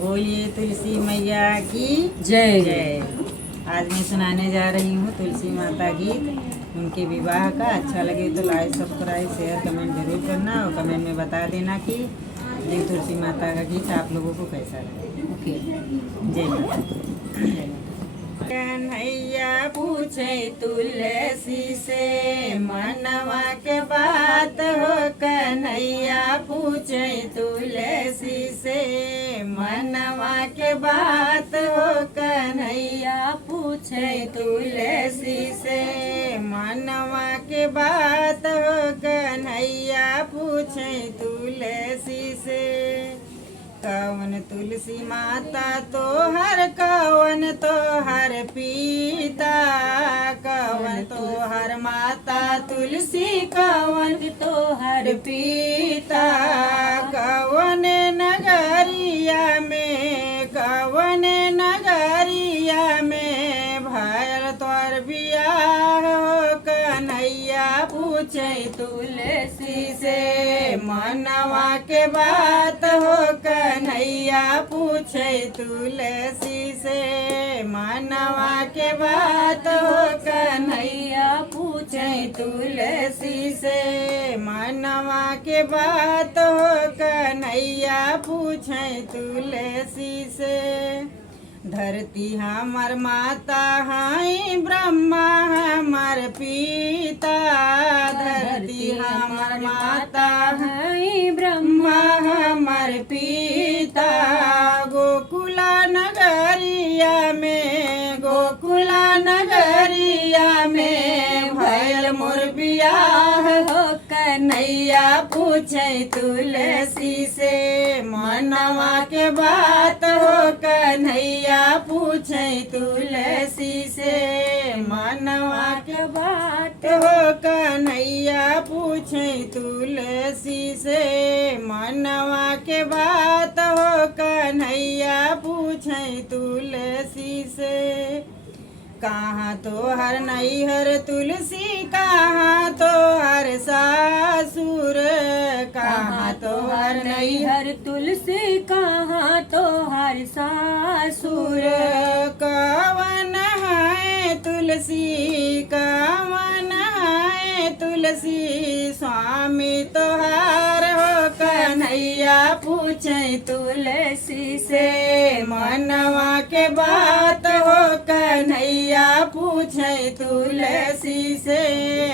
बोलिए तुलसी मैया की जय। जय। आज मैं सुनाने जा रही हूँ तुलसी माता गीत। उनके विवाह का अच्छा लगे तो लाइक सब्सक्राइब शेयर कमेंट जरूर करना और कमेंट में बता देना कि ये तुलसी माता का गीत आप लोगों को कैसा लगे। ओके। जय माता। कन्हैया पूछे तुलसी से मनवा के बात हो। कन्हैया पूछे तुलसी से मनवा के बात हो। कन्हैया पूछे तुलसी से मनवा के बात हो। कन्हैया पूछे तुलसी से कवन तुलसी माता तो हर कवन तो हर पिता। कवन तो हर माता तुलसी कवन तो हर पिता। कवन नगरिया में कवन नगरिया में भयल तोर बियाह हो। कन्हैया पूछे तुलसी से मनवा के बात हो। कन्हैया पूछे तुलसी से मनवा के बात हो। कन्हैया पूछे तुलसी से मनवा के बात हो। कन्हैया पूछे तुलसी से धरती हमर माता है ब्रह्मा हमर पिता। धरती हमर माता है ब्रह्मा हमर पिता। गोकुला नगरिया में भयल मोर बियाह हो। कन्हैया पूछे तुलसी से मनवा के बात हो। कन्हैया पूछे तुलसी से मनवा के बात हो। कन्हैया पूछे तुलसी से मनवा के बात हो। कन्हैया पूछे तुलसी से कहाँ तो हर नैहर तुलसी कहाँ तो हर सासुर। कहाँ तो हर नैहर तुलसी कहाँ तो हर सासुर। कवन है तुलसी कवन है तुलसी स्वामी तोहार हो। कन्हैया पूछे तुलसी से मनवा के बात हो। कन्हैया पूछे तुलसी से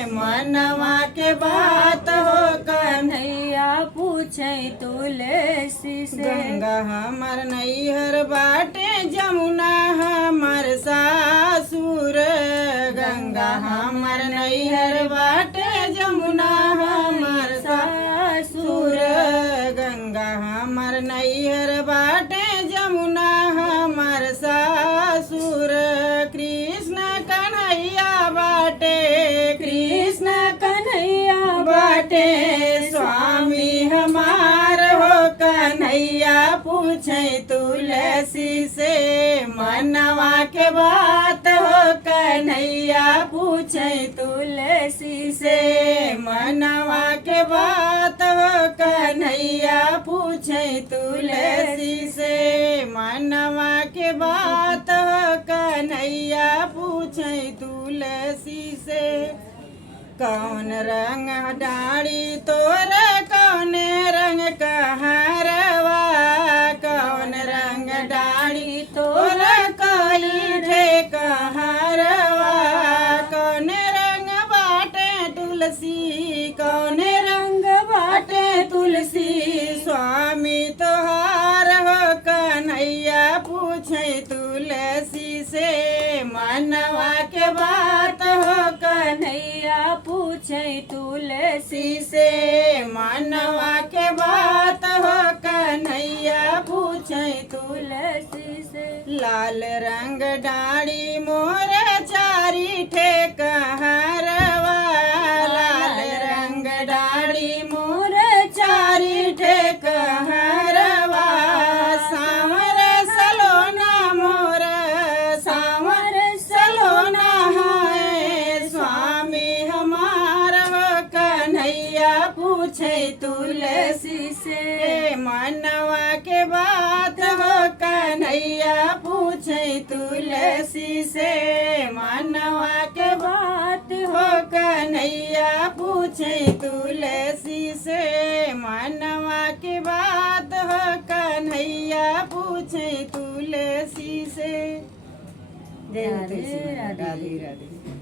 मनवा के बात हो। कन्हैया पूछे तुलसी से गंगा हमर नैहर बाटे जमुना हमर सासुर। गंगा हमर नैहर बाटे जमुना हमर सासुर। गंगा हमर नैहर बाटे जमुना हमर सासुर। कृष्ण कन्हैया बाटे कृष्ण कन्हैया बाटे स्वामी हमार हो। कन्हैया पूछे तुलसी से मनवा के बात हो। कन्हैया पूछे तुलसी से मनवा के बात हो। कन्हैया पूछे तुलसी से मनवा के बात हो। कन्हैया पूछे तुलसी से कौन रंग डाड़ी तोर कौन रंग कहरवा। कौन रंग डाड़ी तोर कई ठे कहरवा। कौन रंग बाटे तुलसी कौन रंग बाटे तुलसी स्वामी तोहार हो। कन्हैया पूछे तुलसी से मनवा के बात हो। कन्हैया पूछे तुलसी से मनवा के बात हो। कन्हैया पूछे तुलसी से लाल रंग डाड़ी मोर चारी ठे कहरवा। लाल रंग डाड़ी मोर चारी ठे कहरवा। सांवर सलोना मोर सांवर सलोना है स्वामी हमार हो। कन्हैया पूछे तुलसी से मनवा के बात हो। कन्हैया पूछे तुलसी से मनवा के बात हो कन्हैया पूछे तुलसी से मनवा के बात हो कन्हैया पूछे तुलसी से। जय हो तुलसी माता। राधे राधे। राधे राधे।